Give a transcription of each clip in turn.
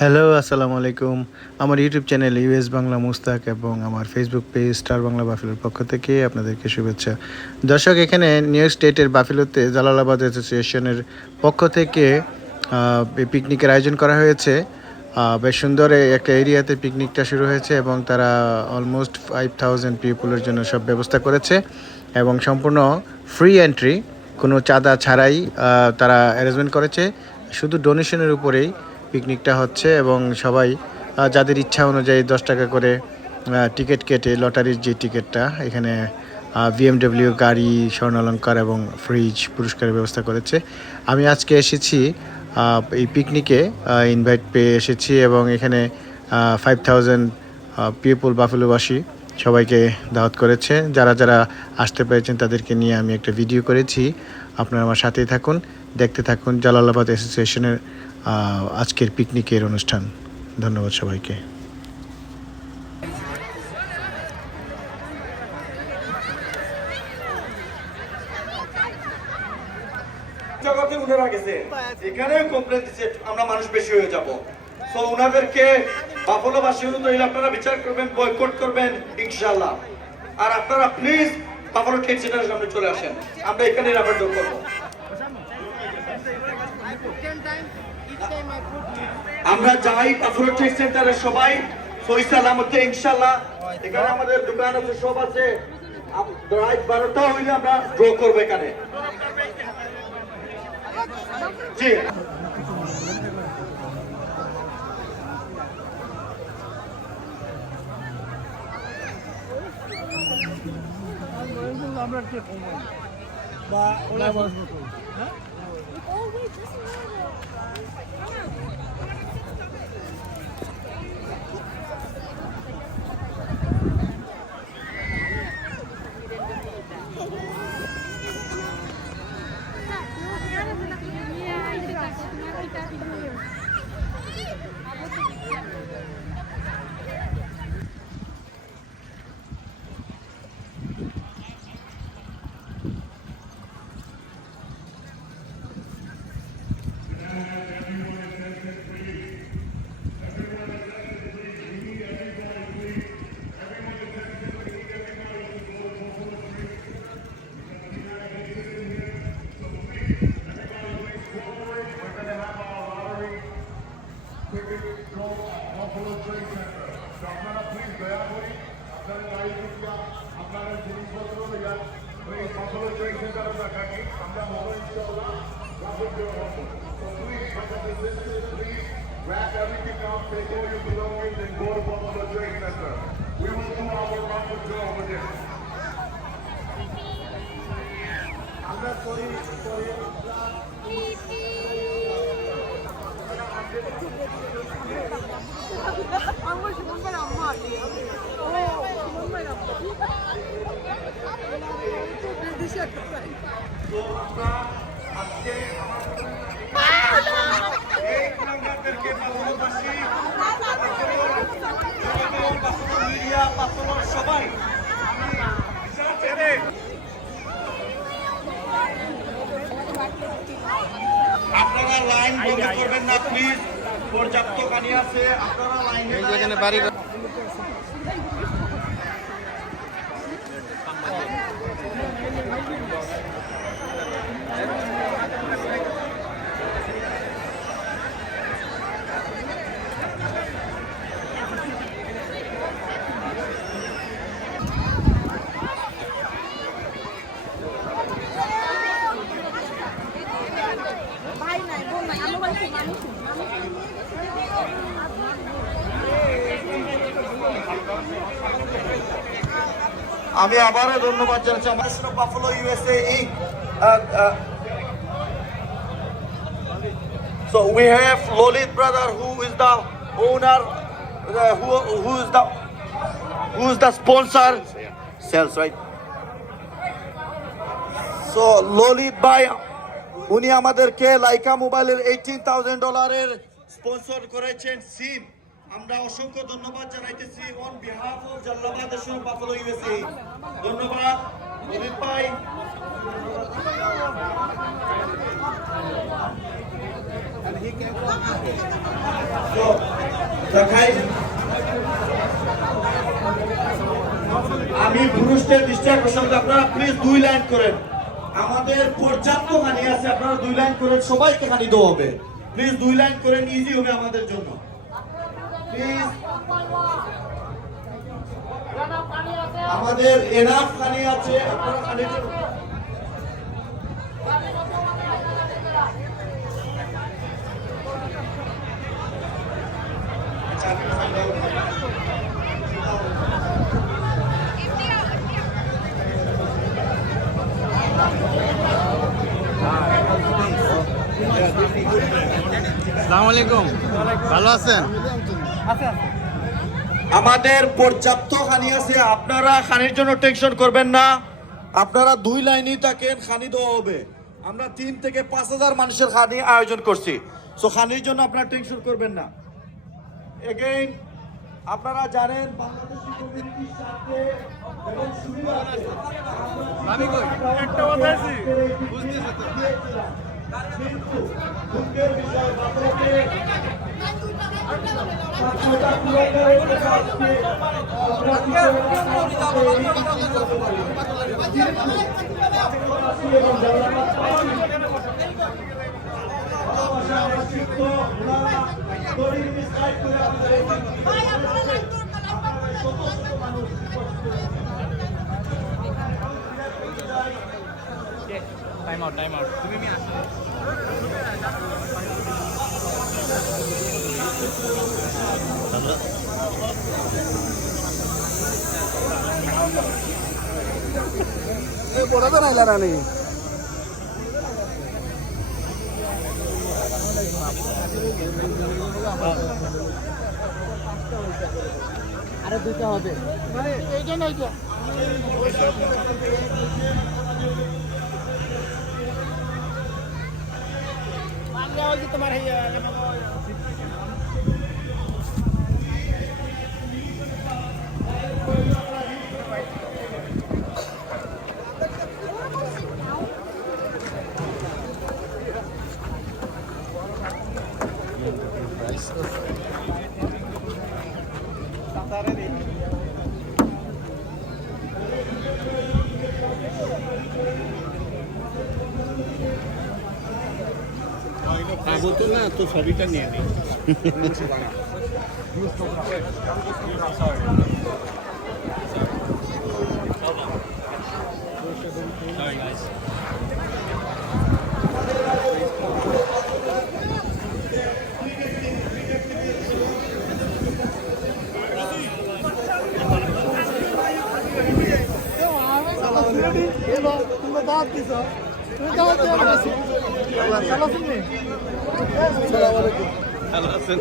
Hello আসসালামু আলাইকুম আমার YouTube channel US Bangla Mustaq এবং আমার ফেসবুক পেজ স্টার বাংলা বাফিলোর পক্ষ থেকে আপনাদেরকে শুভেচ্ছা। দর্শক, এখানে নিউ স্টেটের বাফিলোতে জালালাবাদ অ্যাসোসিয়েশনের পক্ষ থেকে পিকনিকের আয়োজন করা হয়েছে। বেশ সুন্দর একটা এরিয়াতে পিকনিকটা শুরু হয়েছে এবং তারা অলমোস্ট ফাইভ থাউজেন্ড পিপুলের জন্য সব ব্যবস্থা করেছে এবং সম্পূর্ণ ফ্রি এন্ট্রি কোনো চাঁদা ছাড়াই তারা অ্যারেঞ্জমেন্ট করেছে। শুধু ডোনেশনের উপরেই পিকনিকটা হচ্ছে এবং সবাই যাদের ইচ্ছা অনুযায়ী দশ টাকা করে টিকিট কেটে লটারির যে টিকিটটা, এখানে বিএমডব্লিউ গাড়ি, স্বর্ণালঙ্কার এবং ফ্রিজ পুরস্কারের ব্যবস্থা করেছে। আমি আজকে এসেছি এই পিকনিকে ইনভাইট পেয়ে এসেছি এবং এখানে ফাইভ থাউজেন্ড পিপুল বাফেলোবাসী সবাইকে দাওয়াত করেছে। যারা যারা আসতে পেরেছেন তাদেরকে নিয়ে আমি একটা ভিডিও করেছি। আপনারা আমার সাথেই থাকুন, দেখতে থাকুন জালালাবাদ অ্যাসোসিয়েশনের আজকের পিকনিকের অনুষ্ঠান। ধন্যবাদ সবাইকে। জগতে উনারা গেছে এখানে কমপ্লেন দিচ্ছে, আমরা মানুষ বেশি হয়ে যাব। তো উনাদেরকে বাফলোবাসী অনুযায়ী আপনারা বিচার করবেন বয়কট করবেন ইনশাল্লাহ আর আপনারা প্লিজ বাফলো ট্রেড সেন্টারের সামনে চলে আসেন। আমরা এখানে রাবার ডোর করব। আমরা যাই ট্রেড সেন্টারে সবাই। সই সালামতে ইনশাল্লাহ এখানে আমাদের দোকান আছে সব আছে। রাত বারোটা হইলে আমরা ড্র করব এখানে। জি। Oh wait, this is another. out before your belongings and go to Buffalo Trade Center. We will do our round of go over there. আমরা করি করি আমার সুমন ভাই মিডিয়া সবাই আপনারা লাইন বন্ধ করবেন না প্লিজ পর্যাপ্ত পানি আছে আপনারা লাইনে বাড়ি ভাই নাই বোন নাই আমি বলছি মানুষ মানুষ আমি আবারও ধন্যবাদ জানাচ্ছি আমার Buffalo USA Inc So we have Lolit brother who is the owner, uh, who who is the who is the sponsor? Sales right. So Lolit ভাই উনি আমাদেরকে লাইকা মোবাইলের এইটিন থাউজেন্ড ডলারের স্পন্সর করেছেন সিম আমরা অসংখ্য ধন্যবাদ জানাইতেছি on behalf of Jalalabad Buffalo USA ধন্যবাদ ললিত ভাই। আমি পুরুষদের দৃষ্টি আকর্ষণ করি, আপনারা প্লিজ দুই লাইন করেন। আমাদের পর্যাপ্ত হানি আছে আপনারা দুই লাইন করেন সবাইকে হানি দেওয়া হবে। প্লিজ দুই লাইন করেন ইজি হবে আমাদের জন্য। আমাদের এনাফ হানি আছে আপনারা হানির জন্য সালাম আলাইকুম। ভালো আছেন? আমাদের পর্যাপ্ত খানি আছে আপনারা খানির জন্য টেনশন করবেন না। আপনারা দুই লাইনই থাকেন খানি দেওয়া হবে। আমরা তিন থেকে পাঁচ হাজার মানুষের খানি আয়োজন করছি। সো খানির জন্য আপনারা টেনশন করবেন না। এগেইন আপনারা জানেন বাংলাদেশি কমিউনিটির সাথে জানালাম ভালোবাসা নেতৃত্ব ওনারা দড়ির মিসগাইড করে আমাদের এই এইটা না এইটা তোমার পাবো তো না, তো ছবিটা নিয়ে নিই তুমি দাওয়াত দিছ তুমি দাওয়াত দিয়ে আসছো চলো তুমি ভালো আছেন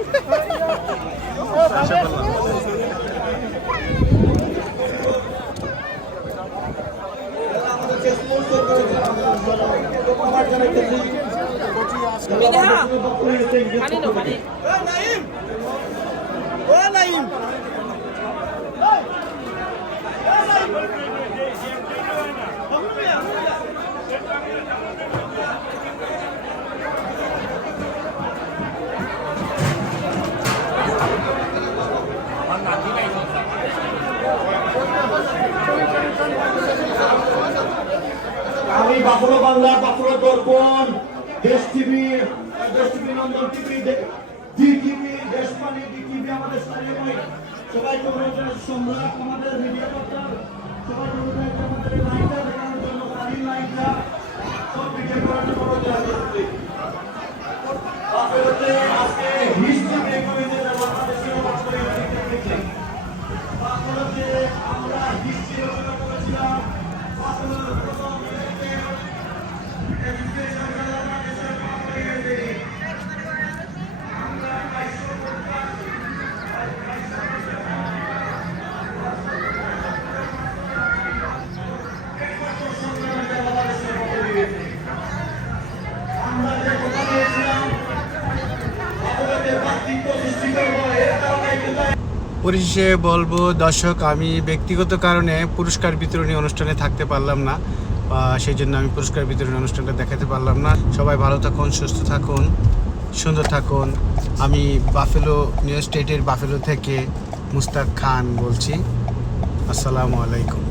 আমাদেরকে স্পন্সর করেছে আমাদের উপহার জানাইতেছি আমি Bankura Bangla Bankura Darpan Desh TV Desh TV Nandan TV Zee TV দেশপানি D TV আমাদের স্থানীয় ভাই সবাইকে অনুরোধ সম্রাট আমাদের মিডিয়া পার্টনার সবাইকে অনুরোধ আমাদের লাইনটা দেখানোর জন্য খালি লাইনটা। সব ভিডিও করার জন্য অনুরোধ জানাচ্ছি। বাঁকুড়াতে আজকে হিস্ট্রি বের করে দিয়ে বাংলাদেশের বাঁকুড়া ইউনিভার্সিটি বাঁকুড়াতে আমরা হিস্ট্রি রচনা করেছিলাম। বাঁকুড়ার প্রথম পরিশেষে বলব, দর্শক, আমি ব্যক্তিগত কারণে পুরস্কার বিতরণী অনুষ্ঠানে থাকতে পারলাম না সেই জন্য আমি পুরস্কার বিতরণী অনুষ্ঠানটা দেখাতে পারলাম না। সবাই ভালো থাকুন, সুস্থ থাকুন, সুন্দর থাকুন। আমি বাফেলো নিউ স্টেটের বাফেলো থেকে মুস্তাক খান বলছি। আসসালামু আলাইকুম।